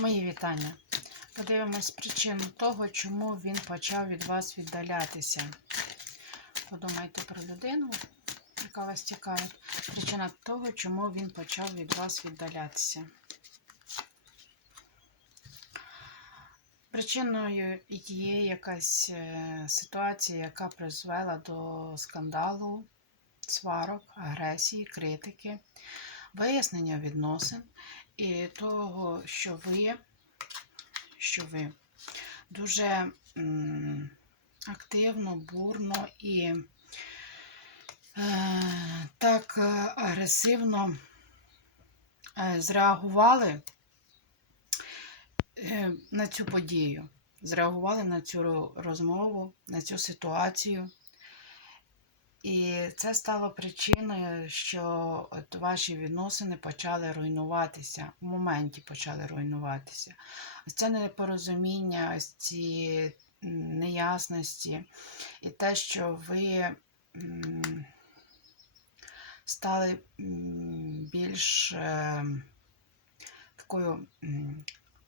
Мої вітання. Подивимось причину того, чому він почав від вас віддалятися. Подумайте про людину, яка вас цікавить. Причина того, чому він почав від вас віддалятися. Причиною є якась е, ситуація, яка призвела до скандалу, сварок, агресії, критики, вияснення відносин і того, що ви, що ви дуже активно, бурно і е, так е, агресивно е, зреагували на цю подію, зреагували на цю розмову, на цю ситуацію. І це стало причиною, що от ваші відносини почали руйнуватися, в моменті почали руйнуватися. Ось це непорозуміння, ось ці неясності, і те, що ви стали більш е, такою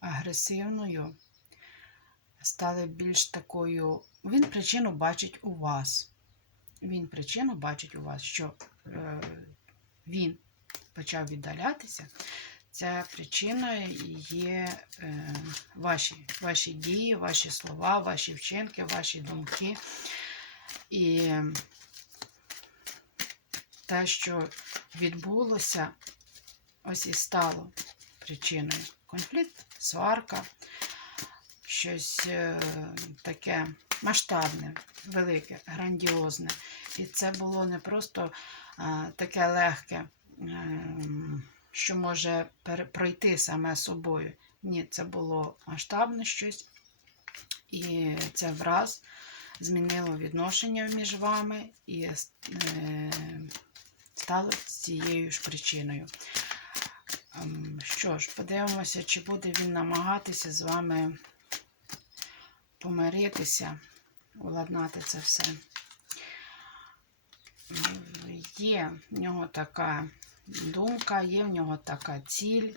агресивною, стали більш такою. Він причину бачить у вас він причину бачить у вас, що е, він почав віддалятися. Ця причиною є е, ваші, ваші дії, ваші слова, ваші вчинки, ваші думки. І те, що відбулося, ось і стало причиною. Конфлікт, сварка, щось е, таке масштабне, велике, грандіозне. І це було не просто а, таке легке, ем, що може пройти саме собою. Ні, це було масштабне щось, і це враз змінило відношення між вами і е, стало цією ж причиною. Ем, Що ж, подивимося, чи буде він намагатися з вами помиритися, уладнати це все. Є в нього така думка, є в нього така ціль,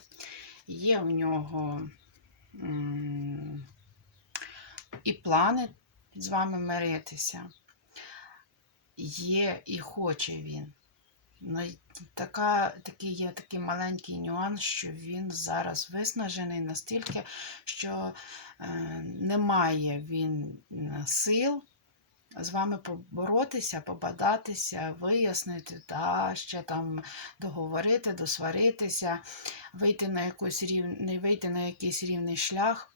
є в нього і плани з вами миритися. Є і хоче він. Ну, така, такий є такий маленький нюанс, що він зараз виснажений настільки, що е, немає він сил з вами поборотися, побадатися, вияснити, та, ще там договорити, досваритися, вийти на якусь рів... не вийти на якийсь рівний шлях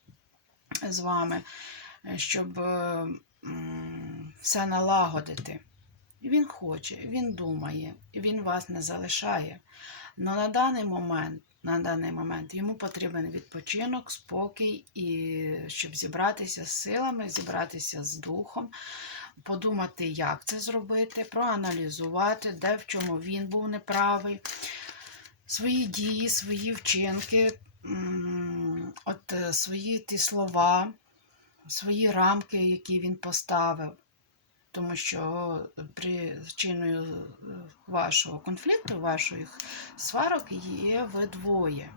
з вами, е, щоб е, все налагодити. Він хоче, він думає, він вас не залишає. Але на даний момент, на даний момент йому потрібен відпочинок, спокій, і щоб зібратися з силами, зібратися з духом, подумати, як це зробити, проаналізувати, де в чому він був неправий, свої дії, свої вчинки, от е, свої ті слова, свої рамки, які він поставив. Тому що причиною е, вашого конфлікту, ваших сварок є ви двоє.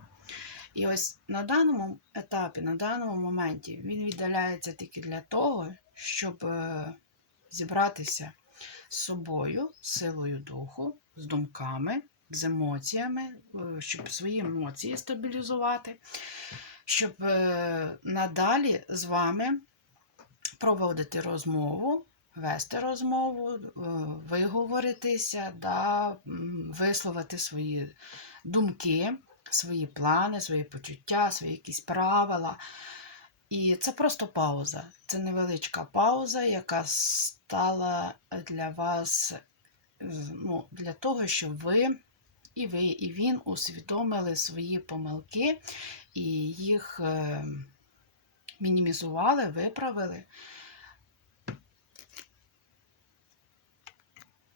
І ось на даному етапі, на даному моменті він віддаляється тільки для того, щоб е, зібратися з собою, силою духу, з думками, з емоціями, е, щоб свої емоції стабілізувати, щоб е, надалі з вами проводити розмову, вести розмову, е, виговоритися, да, висловити свої думки, свої плани, свої почуття, свої якісь правила. І це просто пауза. Це невеличка пауза, яка стала для вас ну, для того, щоб ви і ви, і він усвідомили свої помилки і їх е, мінімізували, виправили.